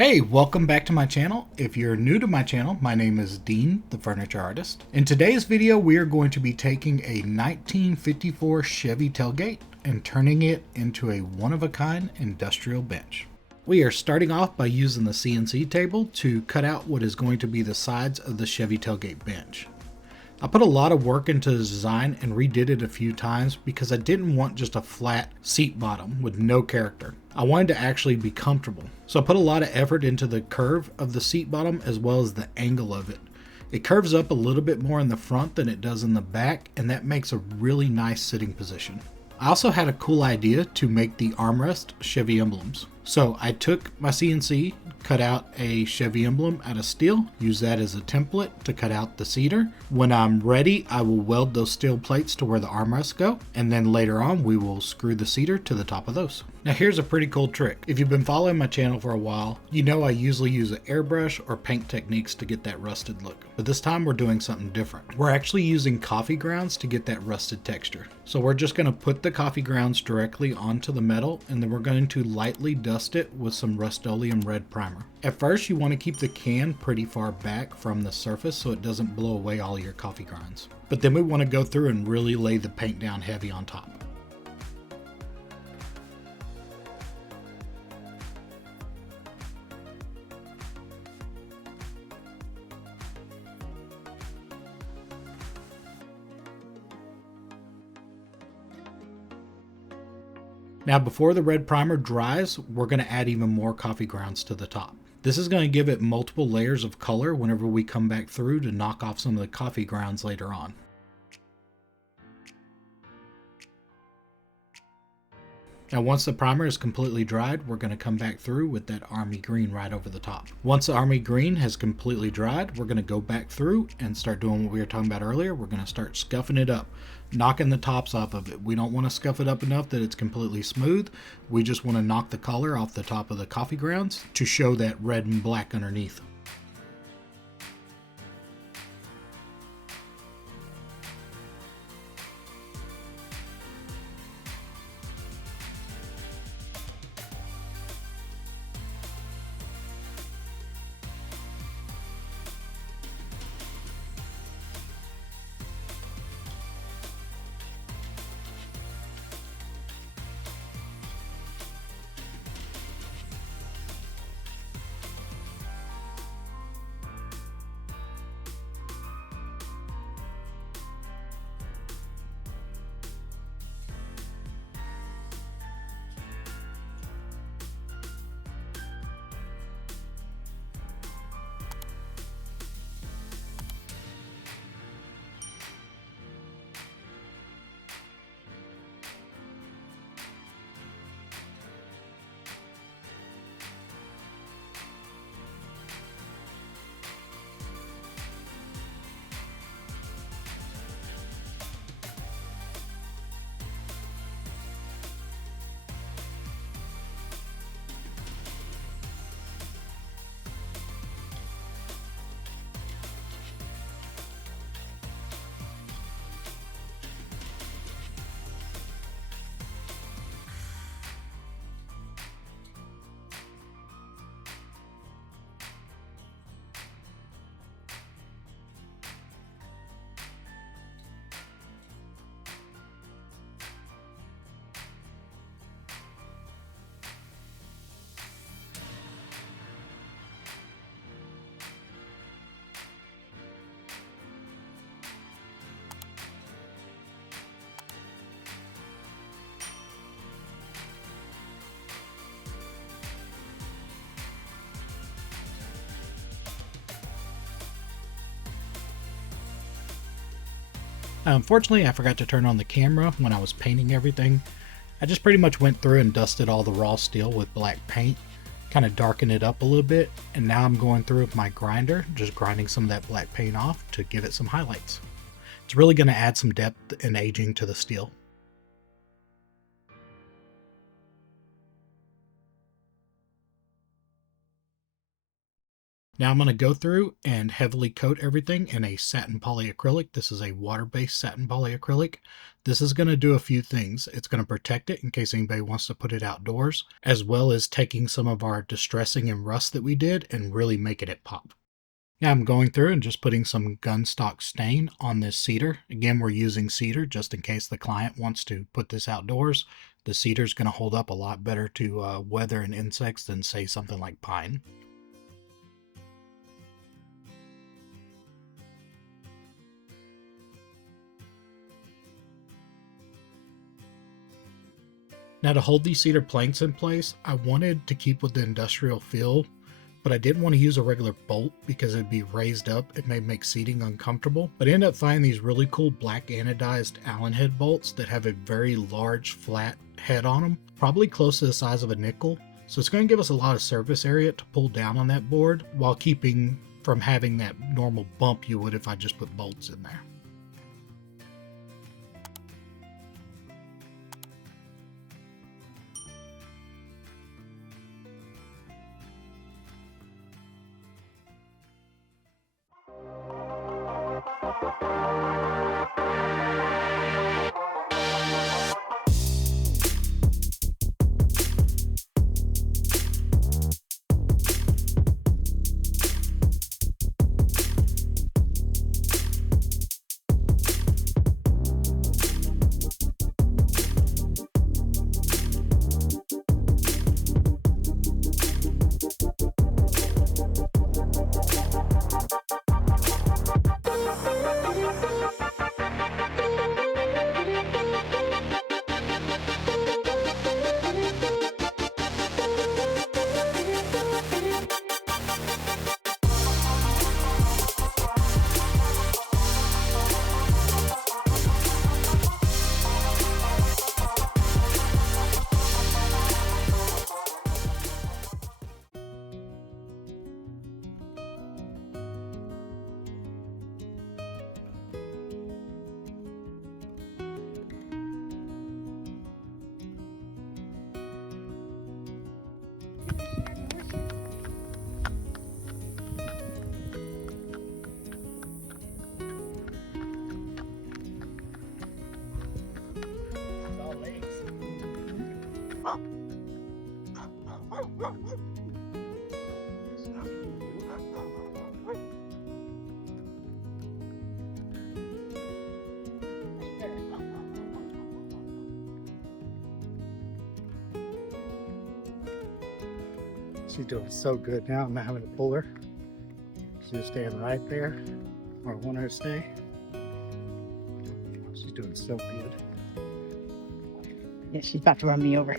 Hey, welcome back to my channel. If you're new to my channel, my name is Dean, the Furniture Artist. In today's video, we are going to be taking a 1954 Chevy Tailgate and turning it into a one-of-a-kind industrial bench. We are starting off by using the CNC table to cut out what is going to be the sides of the Chevy Tailgate bench. I put a lot of work into the design and redid it a few times because I didn't want just a flat seat bottom with no character. I wanted to actually be comfortable. So I put a lot of effort into the curve of the seat bottom as well as the angle of it. It curves up a little bit more in the front than it does in the back, and that makes a really nice sitting position. I also had a cool idea to make the armrest Chevy emblems. So I took my CNC, cut out a Chevy emblem out of steel, use that as a template to cut out the cedar. When I'm ready, I will weld those steel plates to where the armrests go, and then later on we will screw the cedar to the top of those. Now here's a pretty cool trick. If you've been following my channel for a while, you know I usually use an airbrush or paint techniques to get that rusted look. But this time we're doing something different. We're actually using coffee grounds to get that rusted texture. So we're just going to put the coffee grounds directly onto the metal, and then we're going to lightly dust it with some Rust-Oleum red primer. At first you want to keep the can pretty far back from the surface so it doesn't blow away all your coffee grinds. But then we want to go through and really lay the paint down heavy on top. Now before the red primer dries, we're going to add even more coffee grounds to the top. This is going to give it multiple layers of color whenever we come back through to knock off some of the coffee grounds later on. Now once the primer is completely dried, we're going to come back through with that army green right over the top. Once the army green has completely dried, we're going to go back through and start doing what we were talking about earlier. We're going to start scuffing it up, knocking the tops off of it. We don't want to scuff it up enough that it's completely smooth. We just want to knock the color off the top of the coffee grounds to show that red and black underneath. Unfortunately, I forgot to turn on the camera when I was painting everything. I just pretty much went through and dusted all the raw steel with black paint, kind of darkened it up a little bit, and now I'm going through with my grinder, just grinding some of that black paint off to give it some highlights. It's really going to add some depth and aging to the steel. Now I'm going to go through and heavily coat everything in a satin polyacrylic. This is a water-based satin polyacrylic. This is going to do a few things. It's going to protect it in case anybody wants to put it outdoors, as well as taking some of our distressing and rust that we did and really making it pop. Now I'm going through and just putting some gun stock stain on this cedar. Again, we're using cedar just in case the client wants to put this outdoors. The cedar is going to hold up a lot better to weather and insects than, say, something like pine. Now to hold these cedar planks in place, I wanted to keep with the industrial feel, but I didn't want to use a regular bolt because it'd be raised up. It may make seating uncomfortable. But I ended up finding these really cool black anodized Allen head bolts that have a very large flat head on them, probably close to the size of a nickel. So it's going to give us a lot of surface area to pull down on that board while keeping from having that normal bump you would if I just put bolts in there. She's doing so good now. I'm not having to pull her. She's staying right there where I want her to stay. She's doing so good. Yeah, she's about to run me over.